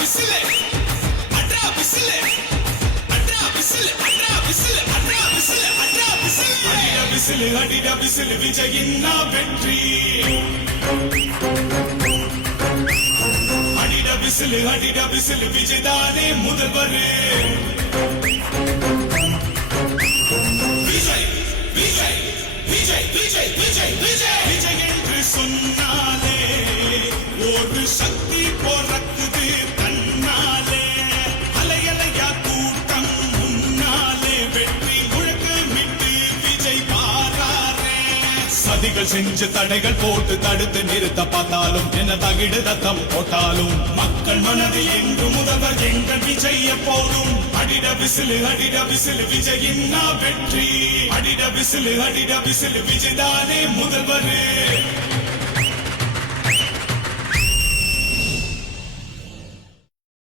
whistle அட்ரா whistle அட்ரா whistle அட்ரா விசிலு அட்ரா விசிலு அட்ரா விசிலு அடிட விசிலு விஜயின் வெற்றி அடிட விசிலு விஜய்தானே முதல்வர் விஜய் விஜய் விஜய் விஜய் விஜய் விஜய் விஜய் என்று சொன்னாலே ஒரு சக்தி பிறக்குது தன்னாலே அலையலையா கூட்டம் முன்னாலே வெற்றி முழக்கமிட்டு விஜய் பாராரே சதிகள் செஞ்சு தடைகள் போட்டு தடுத்து நிறுத்த பார்த்தாலும் என்ன தகிடு தத்தம் போட்டாலும் மக்கள் மனதில் என்று முதல்வர் எங்கள் விஜய் போடும் அடிட விசிலு விஜயின் வெற்றி அடிட விசிலு விஜய்தானே முதல்வர்